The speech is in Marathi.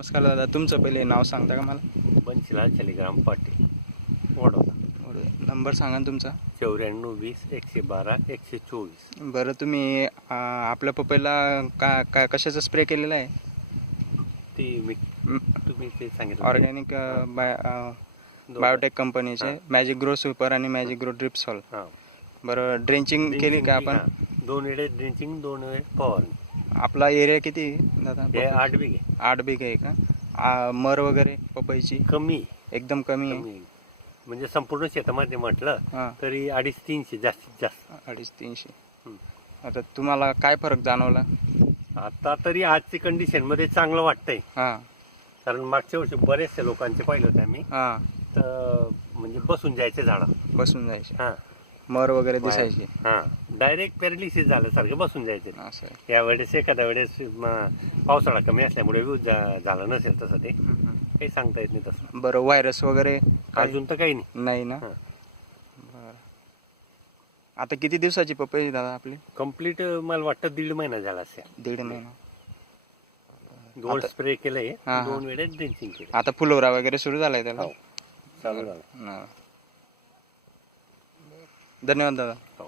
नमस्कार दादा, तुमचं पहिले नाव सांगता का मला? बनशीलाल शालिग्राम पाटील वडोदा. नंबर सांगा ना तुमचा. 94 20 112 124. बरं, तुम्ही आपल्या पपईला का कशाचा स्प्रे केलेला आहे? तुम्ही ते सांगितलं ऑर्गॅनिक बायोटेक कंपनीचे मॅजिक ग्रो सुपर आणि मॅजिक ग्रो ड्रिप सॉल. हां. बरं, ड्रेंचिंग केली का आपण? 2 वेळे ड्रिंचिंग 2 वेळे फवारणी. आपला एरिया किती दादा? हे 8 बिघे. 8 बिघे आहे का? मर वगैरे पपईची कमी एकदम कमी आहे. कमी म्हणजे संपूर्ण शेतामध्ये म्हटलं हां, तरी 250-300 जास्तीत जास्त. 250-300. आता तुम्हाला काय फरक जाणवला? आता तरी आजची कंडिशन मध्ये चांगलं वाटतंय, हां कारण मागच्या वर्षी बरेचशा लोकांचे पाहिलं होतं आम्ही, हां, तर म्हणजे बसून जायचे झाडं. बसून जायचे, हां मर वगैरे दिसायचे. हां, डायरेक्ट पॅरालिसिस झाल्यासारखं बसून जायचं. असं आहे. यावेळेस एखाद्या वेळेस पावसाळा कमी असल्यामुळे झालं नसेल तसं, ते हम्म. काही सांगता येत नाही तसं. बरं, व्हायरस वगैरे अजून तर काही नाही. नाही ना? हां. बरं, आता किती दिवसाची पपई दादा आपली? कम्प्लीट मला वाटतं 1.5 महिना झाला असेल. 1.5 महिना. गोल्ड स्प्रे केलंय, हां, 2 वेळेस ड्रिंचिंग केलं. आता फुलोरा वगैरे सुरू झालाय त्याला? हो, चालू झालं. हां. धन्यवाद दादा. हो.